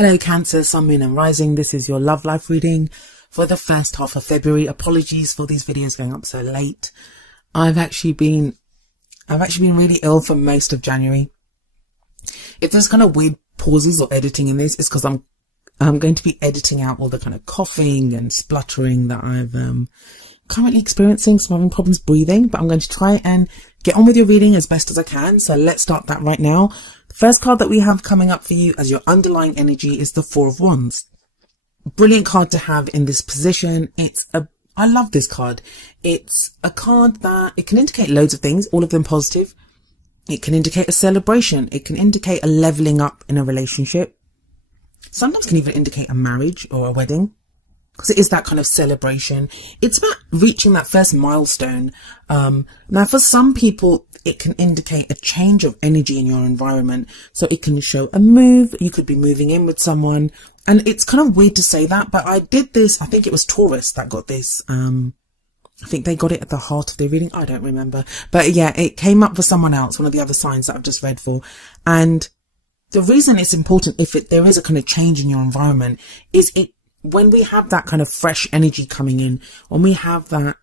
Hello Cancer, Sun, Moon and Rising. This is your love life reading for the first half of February. Apologies for these videos going up so late. I've actually been really ill for most of January. If there's kind of weird pauses or editing in this, it's because I'm going to be editing out all the kind of coughing and spluttering that I've currently experiencing. So I'm having problems breathing, but I'm going to try and get on with your reading as best as I can. So let's start that right now. The first card that we have coming up for you as your underlying energy is the Four of Wands. Brilliant card to have in this position. I love this card. It's a card that it can indicate loads of things, all of them positive. It can indicate a celebration. It can indicate a leveling up in a relationship. Sometimes can even indicate a marriage or a wedding, because it is that kind of celebration. It's about reaching that first milestone. Now for some people, it can indicate a change of energy in your environment. So it can show a move. You could be moving in with someone. And it's kind of weird to say that, but I did this. I think it was Taurus that got this. I think they got it at the heart of their reading. I don't remember. But yeah, it came up for someone else, one of the other signs that I've just read for. And the reason it's important, if there is a kind of change in your environment, is when we have that kind of fresh energy coming in, when we have that,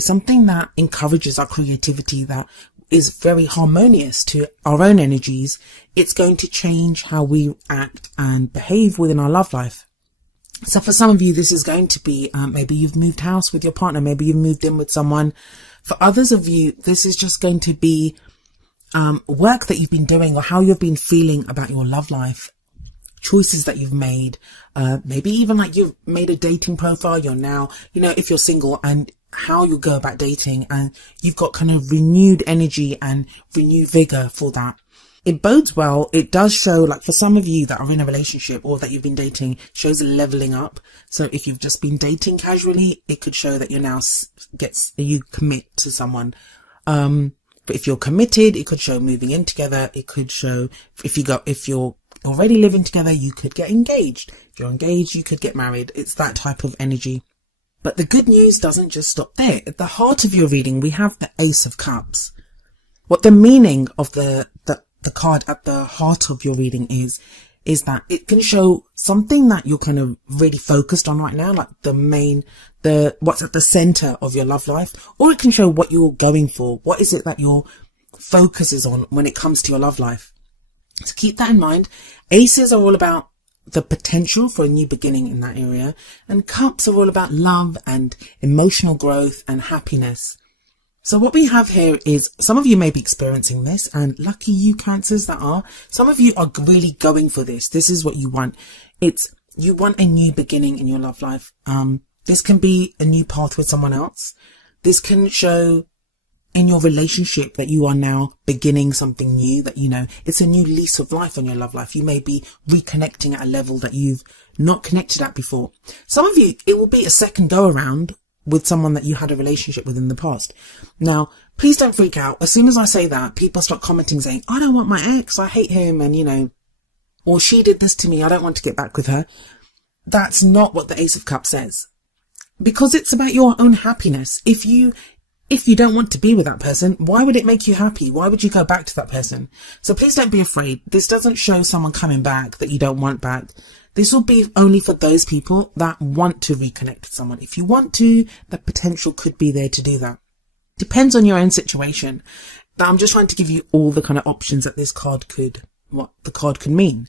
something that encourages our creativity, that is very harmonious to our own energies, it's going to change how we act and behave within our love life. So for some of you, this is going to be, maybe you've moved house with your partner, maybe you've moved in with someone. For others of you, this is just going to be work that you've been doing or how you've been feeling about your love life, choices that you've made, maybe even like you've made a dating profile. You're now, if you're single, and how you go about dating, and you've got kind of renewed energy and renewed vigor for that. It bodes well. It does show, like for some of you that are in a relationship or that you've been dating, shows a leveling up. So if you've just been dating casually, it could show that you're now you commit to someone. But if you're committed, it could show moving in together. It could show if you're already living together, you could get engaged. If you're engaged, you could get married. It's that type of energy. But the good news doesn't just stop there. At the heart of your reading, we have the Ace of Cups. What the meaning of the card at the heart of your reading is that it can show something that you're kind of really focused on right now, like what's at the center of your love life, or it can show what you're going for. What is it that your focus is on when it comes to your love life? So keep that in mind. Aces are all about the potential for a new beginning in that area, and cups are all about love and emotional growth and happiness. So what we have here is, some of you may be experiencing this, and lucky you Cancers that are. Some of you are really going for this. This is what you want. You want a new beginning in your love life. This can be a new path with someone else. This can show in your relationship that you are now beginning something new, that it's a new lease of life on your love life. You may be reconnecting at a level that you've not connected at before. Some of you, it will be a second go around with someone that you had a relationship with in the past. Now, please don't freak out. As soon as I say that, people start commenting saying, I don't want my ex, I hate him, and or she did this to me, I don't want to get back with her. That's not what the Ace of Cups says. Because it's about your own happiness. If you don't want to be with that person, why would it make you happy? Why would you go back to that person? So please don't be afraid. This doesn't show someone coming back that you don't want back. This will be only for those people that want to reconnect with someone. If you want to, the potential could be there to do that. Depends on your own situation. But I'm just trying to give you all the kind of options that what the card could mean.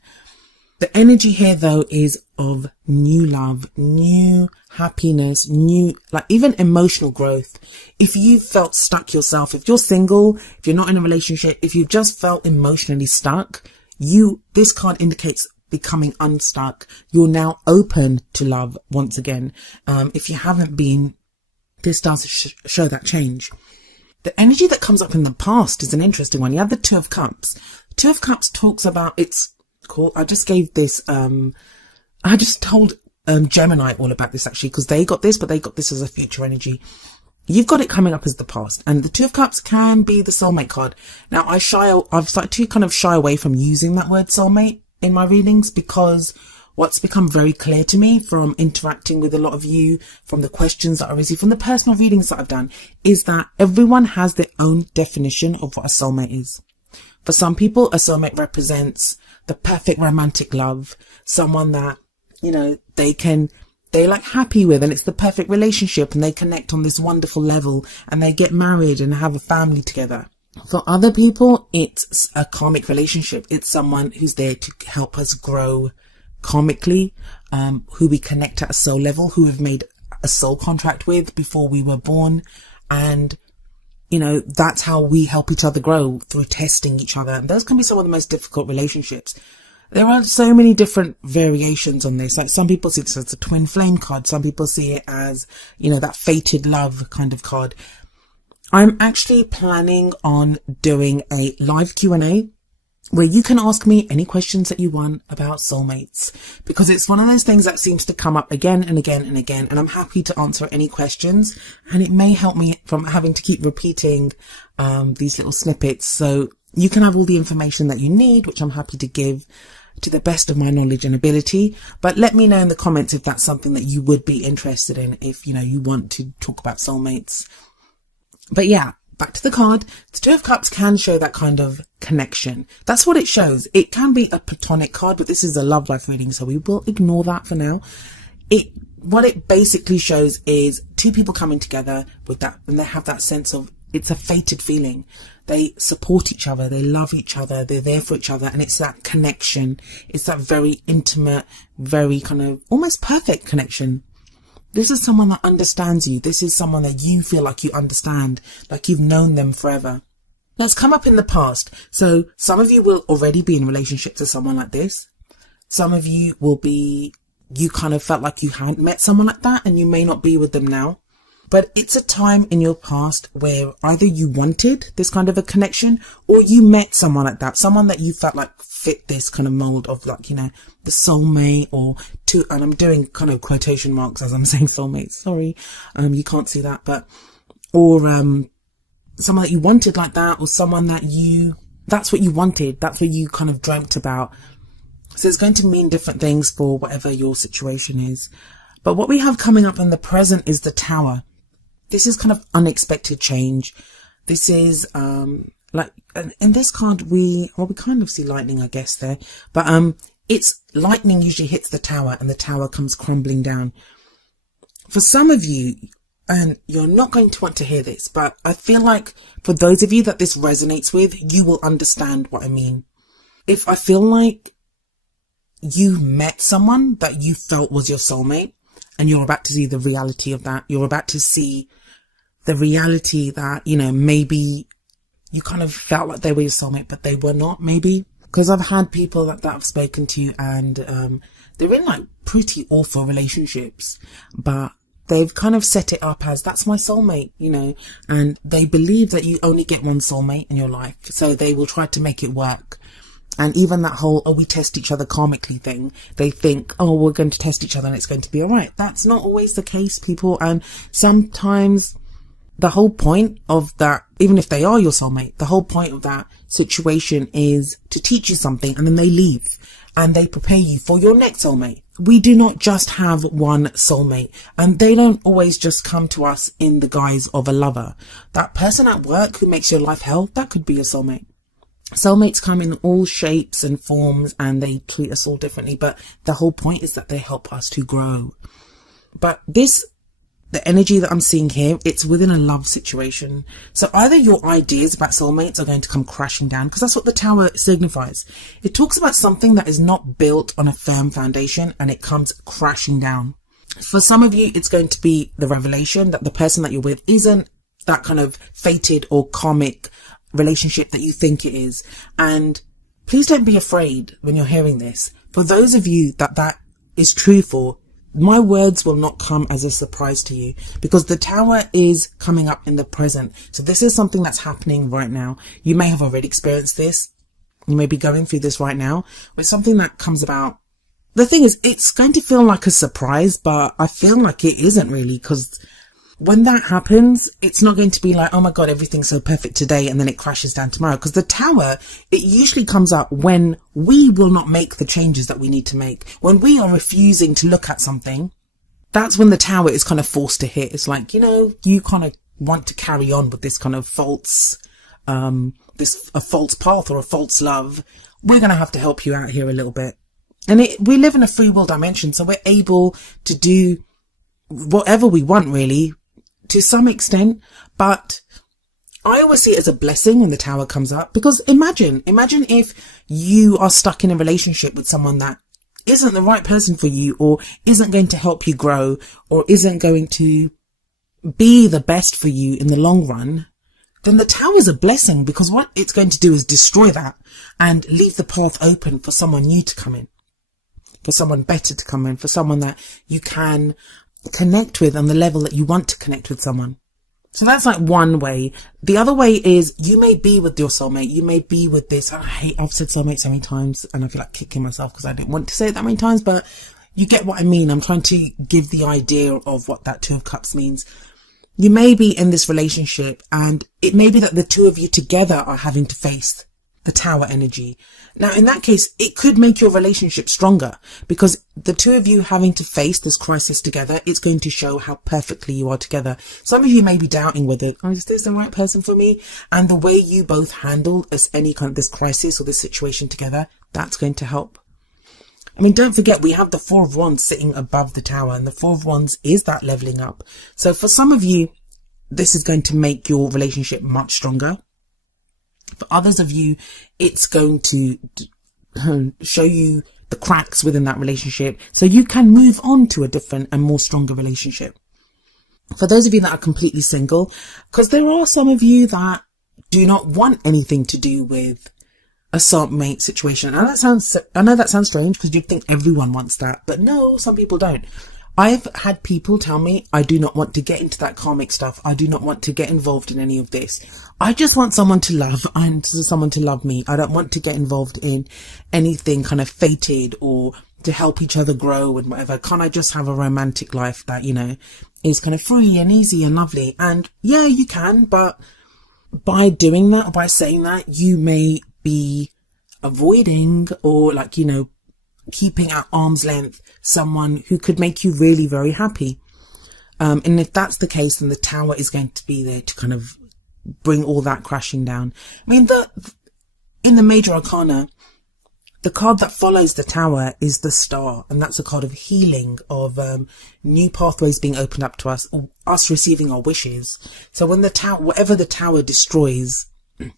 The energy here though is of new love, new happiness, new, like even emotional growth. If you felt stuck yourself, if you're single, if you're not in a relationship, if you've just felt emotionally stuck, this card indicates becoming unstuck. You're now open to love once again. If you haven't been, this does show that change. The energy that comes up in the past is an interesting one. You have the Two of Cups. Two of Cups talks about, it's cool. I just gave this, I just told Gemini all about this actually, because they got this, but they got this as a future energy. You've got it coming up as the past, and the Two of Cups can be the soulmate card. Now I've started to kind of shy away from using that word soulmate in my readings, because what's become very clear to me from interacting with a lot of you, from the questions that I receive, from the personal readings that I've done, is that everyone has their own definition of what a soulmate is. For some people, a soulmate represents the perfect romantic love, someone that, you know, they're like happy with, and it's the perfect relationship, and they connect on this wonderful level, and they get married and have a family together. For other people, it's a karmic relationship. It's someone who's there to help us grow karmically, who we connect at a soul level, who we've made a soul contract with before we were born. And, you know, that's how we help each other grow, through testing each other. And those can be some of the most difficult relationships. There are so many different variations on this. Like, some people see this as a twin flame card. Some people see it as, you know, that fated love kind of card. I'm actually planning on doing a live Q&A where you can ask me any questions that you want about soulmates, because it's one of those things that seems to come up again and again and again, and I'm happy to answer any questions, and it may help me from having to keep repeating these little snippets, so you can have all the information that you need, which I'm happy to give to the best of my knowledge and ability. But let me know in the comments if that's something that you would be interested in, if, you know, you want to talk about soulmates. But yeah, back to the card. The Two of Cups can show that kind of connection. That's what it shows. It can be a platonic card, but this is a love life reading, so we will ignore that for now. What it basically shows is two people coming together with that, and they have that sense of, it's a fated feeling. They support each other, they love each other, they're there for each other, and it's that connection. It's that very intimate, very kind of almost perfect connection. This is someone that understands you. This is someone that you feel like you understand, like you've known them forever. That's come up in the past. So some of you will already be in relationship to someone like this. Some of you will be, you kind of felt like you hadn't met someone like that, and you may not be with them now. But it's a time in your past where either you wanted this kind of a connection, or you met someone like that, someone that you felt like fit this kind of mold of, like, you know, the soulmate, or two, and I'm doing kind of quotation marks as I'm saying soulmate, sorry, you can't see that, but, or someone that you wanted like that, or someone that that's what you wanted, that's what you kind of dreamt about. So it's going to mean different things for whatever your situation is. But what we have coming up in the present is the Tower. This is kind of unexpected change. This is, like, in this card, we kind of see lightning, I guess, there. But, it's lightning usually hits the Tower, and the Tower comes crumbling down. For some of you, and you're not going to want to hear this, but I feel like for those of you that this resonates with, you will understand what I mean. If I feel like you met someone that you felt was your soulmate, and you're about to see the reality of that, you're about to see the reality that, you know, maybe you kind of felt like they were your soulmate, but they were not, maybe. Because I've had people that have spoken to you, and they're in like pretty awful relationships, but they've kind of set it up as, that's my soulmate, you know, and they believe that you only get one soulmate in your life, so they will try to make it work. And even that whole, oh, we test each other karmically thing, they think, oh, we're going to test each other and it's going to be all right. That's not always the case, people. And sometimes the whole point of that, even if they are your soulmate, the whole point of that situation is to teach you something, and then they leave and they prepare you for your next soulmate. We do not just have one soulmate, and they don't always just come to us in the guise of a lover. That person at work who makes your life hell, that could be your soulmate. Soulmates come in all shapes and forms, and they treat us all differently, but the whole point is that they help us to grow. But the energy that I'm seeing here, it's within a love situation. So either your ideas about soulmates are going to come crashing down, because that's what the Tower signifies. It talks about something that is not built on a firm foundation, and it comes crashing down. For some of you, it's going to be the revelation that the person that you're with isn't that kind of fated or karmic relationship that you think it is. And please don't be afraid when you're hearing this. For those of you that is true for, my words will not come as a surprise to you, because the Tower is coming up in the present. So this is something that's happening right now. You may have already experienced this. You may be going through this right now, with something that comes about. The thing is, it's going to feel like a surprise, but I feel like it isn't really, because when that happens, it's not going to be like, oh my God, everything's so perfect today, and then it crashes down tomorrow. Because the Tower, it usually comes up when we will not make the changes that we need to make. When we are refusing to look at something, that's when the Tower is kind of forced to hit. It's like, you know, you kind of want to carry on with this kind of false a false path or a false love, we're going to have to help you out here a little bit. And we live in a free will dimension, so we're able to do whatever we want, really, to some extent. But I always see it as a blessing when the Tower comes up, because imagine if you are stuck in a relationship with someone that isn't the right person for you, or isn't going to help you grow, or isn't going to be the best for you in the long run. Then the Tower is a blessing, because what it's going to do is destroy that and leave the path open for someone new to come in, for someone better to come in, for someone that you can connect with on the level that you want to connect with someone. So that's like one way. The other way is you may be with your soulmate. You may be with this. I've said soulmate so many times and I feel like kicking myself because I didn't want to say it that many times, but you get what I mean. I'm trying to give the idea of what that Two of Cups means. You may be in this relationship and it may be that the two of you together are having to face the Tower energy. Now, in that case, it could make your relationship stronger, because the two of you having to face this crisis together, it's going to show how perfectly you are together. Some of you may be doubting whether, is this the right person for me? And the way you both handle any kind of this crisis or this situation together, that's going to help. I mean, don't forget, we have the Four of Wands sitting above the Tower, and the Four of Wands is that leveling up. So for some of you, this is going to make your relationship much stronger. For others of you, it's going to show you the cracks within that relationship so you can move on to a different and more stronger relationship. For those of you that are completely single, because there are some of you that do not want anything to do with a soulmate situation. And I know that sounds strange because you'd think everyone wants that, but no, some people don't. I've had people tell me, I do not want to get into that karmic stuff. I do not want to get involved in any of this. I just want someone to love and someone to love me. I don't want to get involved in anything kind of fated or to help each other grow and whatever. Can't I just have a romantic life that, is kind of free and easy and lovely? And yeah, you can, but by doing that or by saying that, you may be avoiding or keeping at arm's length someone who could make you really very happy. And if that's the case, then the Tower is going to be there to kind of bring all that crashing down. I mean, in the Major Arcana, the card that follows the Tower is the Star, and that's a card of healing, of new pathways being opened up to us, or us receiving our wishes. So when whatever the Tower destroys,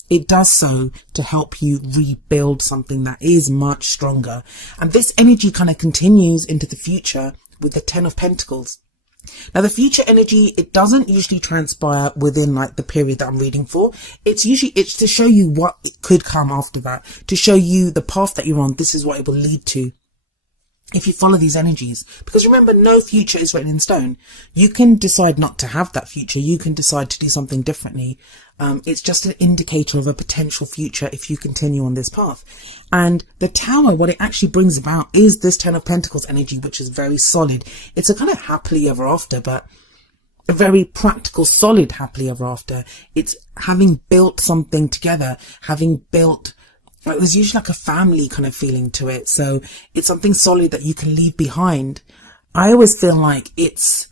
it does so to help you rebuild something that is much stronger. And this energy kind of continues into the future with the Ten of Pentacles. Now, the future energy, it doesn't usually transpire within the period that I'm reading for. It's to show you what it could come after that, to show you the path that you're on. This is what it will lead to if you follow these energies. Because remember, no future is written in stone. You can decide not to have that future. You can decide to do something differently. It's just an indicator of a potential future if you continue on this path. And the Tower, what it actually brings about is this Ten of Pentacles energy, which is very solid. It's a kind of happily ever after, but a very practical, solid happily ever after. It's having built something together, having built, it was usually like a family kind of feeling to it. So it's something solid that you can leave behind. I always feel like it's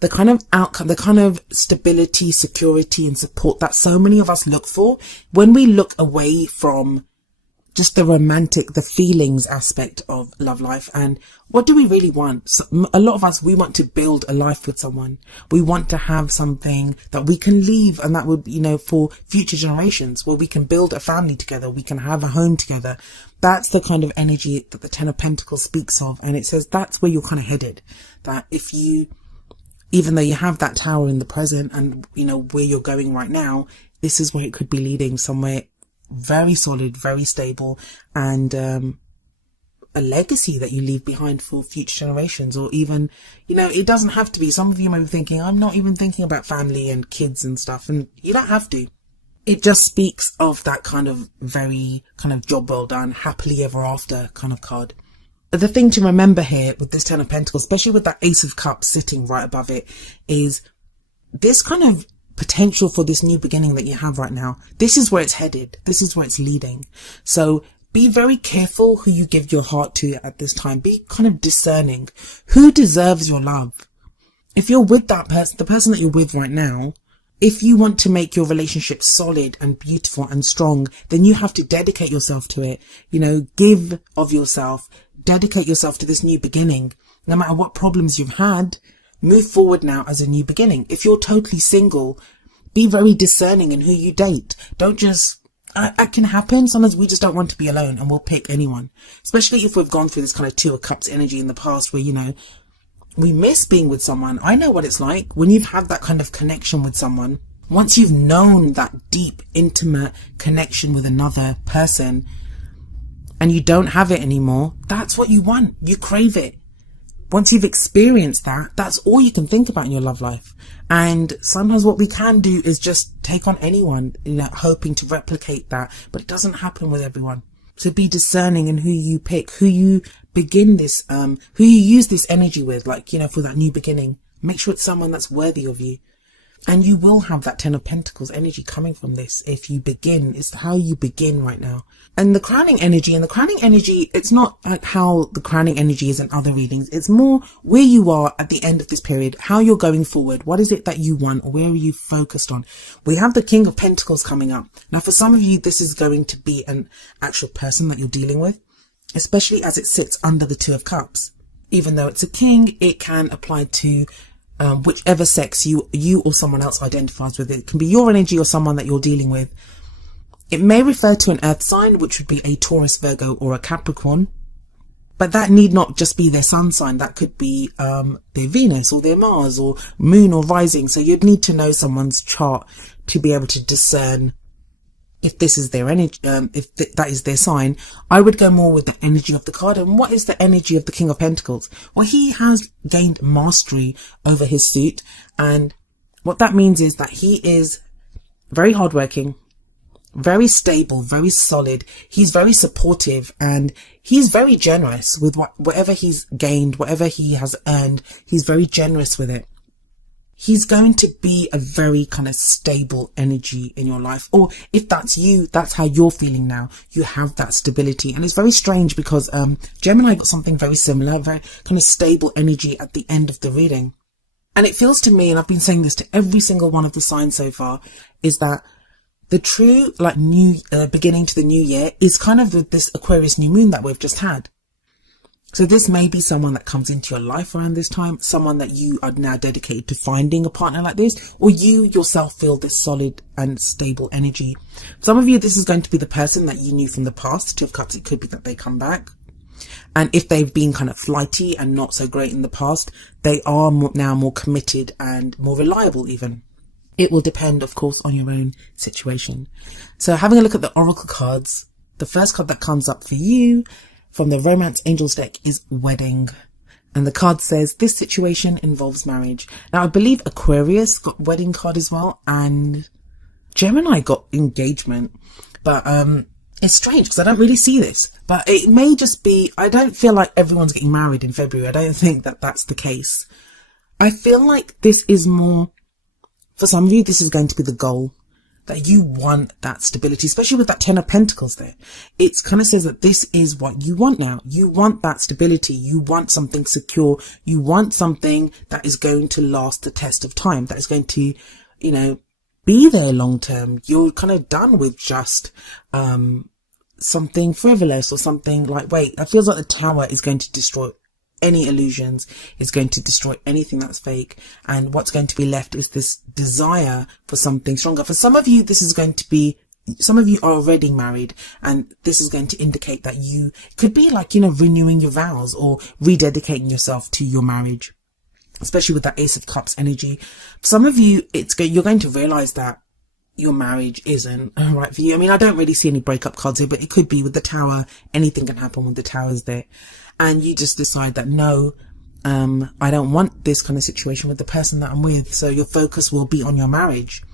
the kind of outcome, the kind of stability, security and support that so many of us look for when we look away from just the romantic, the feelings aspect of love life. And what do we really want? So, a lot of us, we want to build a life with someone. We want to have something that we can leave, and that would, for future generations, where we can build a family together. We can have a home together. That's the kind of energy that the Ten of Pentacles speaks of. And it says that's where you're kind of headed. That if you, even though you have that Tower in the present and, where you're going right now, this is where it could be leading, somewhere very solid, very stable, and a legacy that you leave behind for future generations. Or even, it doesn't have to be. Some of you may be thinking, I'm not even thinking about family and kids and stuff, and you don't have to. It just speaks of that kind of very kind of job well done, happily ever after kind of card. But the thing to remember here with this Ten of Pentacles, especially with that Ace of Cups sitting right above it, is this kind of potential for this new beginning that you have right now. This is where it's headed. This is where it's leading. So be very careful who you give your heart to at this time. Be kind of discerning. Who deserves your love? If you're with that person, the person that you're with right now, if you want to make your relationship solid and beautiful and strong, then you have to dedicate yourself to it. You know, give of yourself, dedicate yourself to this new beginning. No matter what problems you've had, move forward now as a new beginning. If you're totally single, be very discerning in who you date. Don't just, it can happen. Sometimes we just don't want to be alone and we'll pick anyone, especially if we've gone through this kind of Two of Cups energy in the past where, you know, we miss being with someone. I know what it's like when you've had that kind of connection with someone. Once you've known that deep, intimate connection with another person and you don't have it anymore, that's what you want. You crave it. Once you've experienced that, that's all you can think about in your love life. And sometimes what we can do is just take on anyone, you know, hoping to replicate that, but it doesn't happen with everyone. So be discerning in who you pick, who you begin this, who you use this energy with, like, you know, for that new beginning. Make sure it's someone that's worthy of you. And you will have that Ten of Pentacles energy coming from this if you begin. It's how you begin right now. And the crowning energy, it's not like how the crowning energy is in other readings. It's more where you are at the end of this period, how you're going forward. What is it that you want, or where are you focused on? We have the King of Pentacles coming up. Now, for some of you, this is going to be an actual person that you're dealing with, especially as it sits under the Two of Cups. Even though it's a king, it can apply to whichever sex you or someone else identifies with. It can be your energy or someone that you're dealing with. It may refer to an earth sign, which would be a Taurus, Virgo, or a Capricorn. But that need not just be their sun sign. That could be their Venus or their Mars or moon or rising. So you'd need to know someone's chart to be able to discern if this is their energy, if that is their sign. I would go more with the energy of the card. And what is the energy of the King of Pentacles? Well, he has gained mastery over his suit. And what that means is that he is very hardworking, very stable, very solid. He's very supportive and he's very generous with whatever he's gained, whatever he has earned. He's very generous with it. He's going to be a very kind of stable energy in your life. Or if that's you, that's how you're feeling now. You have that stability. And it's very strange because Gemini got something very similar, very kind of stable energy at the end of the reading. And it feels to me, and I've been saying this to every single one of the signs so far, is that the true like new beginning to the new year is kind of with this Aquarius new moon that we've just had. So this may be someone that comes into your life around this time, someone that you are now dedicated to finding a partner like this, or you yourself feel this solid and stable energy. For some of you, this is going to be the person that you knew from the past. Two of Cups, it could be that they come back. And if they've been kind of flighty and not so great in the past, they are now more committed and more reliable even. It will depend, of course, on your own situation. So having a look at the Oracle cards, the first card that comes up for you from the Romance Angels deck is Wedding. And the card says, this situation involves marriage. Now, I believe Aquarius got Wedding card as well. And Gemini got Engagement. But it's strange because I don't really see this. But it may just be, I don't feel like everyone's getting married in February. I don't think that that's the case. I feel like this is more, for some of you, this is going to be the goal. That you want that stability, especially with that Ten of Pentacles there. It kind of says that this is what you want now. You want that stability. You want something secure. You want something that is going to last the test of time. That is going to, you know, be there long term. You're kind of done with just something frivolous or something like, wait, it feels like the Tower is going to destroy any illusions, is going to destroy anything that's fake, and what's going to be left is this desire for something stronger. For some of you, this is going to be, some of you are already married, and this is going to indicate that you could be like, you know, renewing your vows or rededicating yourself to your marriage, especially with that Ace of Cups energy. For some of you, you're going to realize that your marriage isn't right for you. I mean, I don't really see any breakup cards here, but it could be with the Tower. Anything can happen with the Towers there. And you just decide that, no, I don't want this kind of situation with the person that I'm with. So your focus will be on your marriage.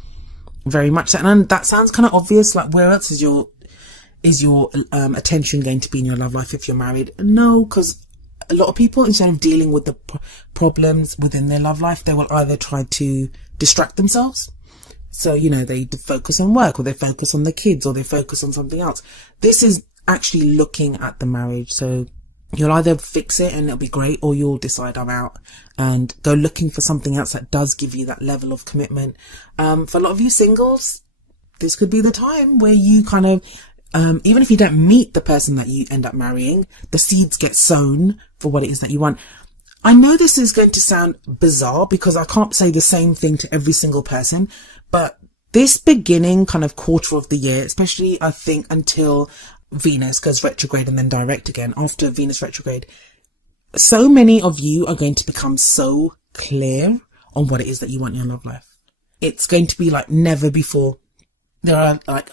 Very much so. And that sounds kind of obvious. Like, where else is your attention going to be in your love life if you're married? No, because a lot of people, instead of dealing with the problems within their love life, they will either try to distract themselves. So, you know, they focus on work, or they focus on the kids, or they focus on something else. This is actually looking at the marriage. So You'll either fix it and it'll be great, or you'll decide I'm out and go looking for something else that does give you that level of commitment. For a lot of you singles, this could be the time where you kind of, even if you don't meet the person that you end up marrying, the seeds get sown for what it is that you want. I know this is going to sound bizarre because I can't say the same thing to every single person, but this beginning kind of quarter of the year, especially I think until Venus goes retrograde and then direct again after Venus retrograde, so many of you are going to become so clear on what it is that you want in your love life. It's going to be like never before. There are like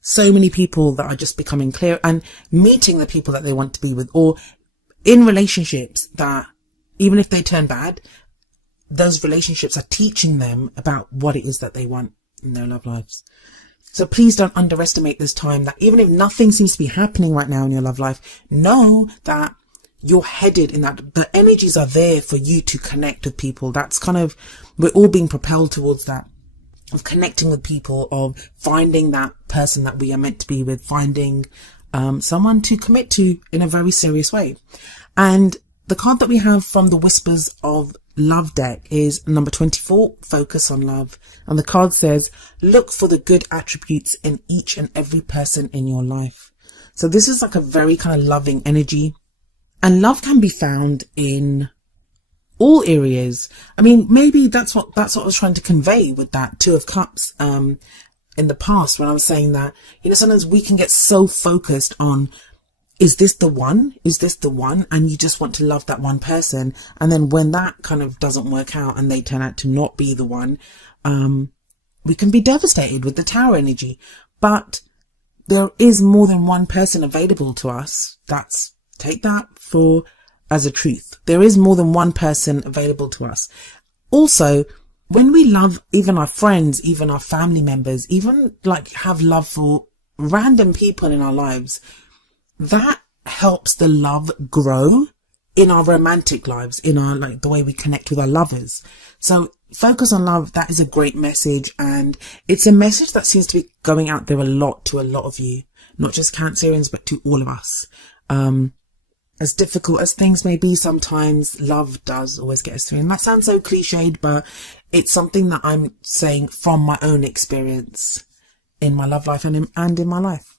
so many people that are just becoming clear and meeting the people that they want to be with, or in relationships that even if they turn bad, those relationships are teaching them about what it is that they want in their love lives. So please don't underestimate this time, that even if nothing seems to be happening right now in your love life, know that you're headed in that. The energies are there for you to connect with people. That's kind of, we're all being propelled towards that, of connecting with people, of finding that person that we are meant to be with, finding someone to commit to in a very serious way. And the card that we have from the Whispers of Love deck is number 24, Focus on Love. And the card says, look for the good attributes in each and every person in your life. So this is like a very kind of loving energy. And love can be found in all areas. I mean, maybe that's what I was trying to convey with that Two of Cups in the past, when I was saying that, you know, sometimes we can get so focused on, is this the one? Is this the one? And you just want to love that one person. And then when that kind of doesn't work out and they turn out to not be the one, we can be devastated with the Tower energy. But there is more than one person available to us. Take that as a truth. There is more than one person available to us. Also, when we love even our friends, even our family members, even like have love for random people in our lives, that helps the love grow in our romantic lives, in our, like, the way we connect with our lovers. So focus on love. That is a great message. And it's a message that seems to be going out there a lot to a lot of you, not just Cancerians, but to all of us. As difficult as things may be, sometimes love does always get us through. And that sounds so cliched, but it's something that I'm saying from my own experience in my love life and in my life.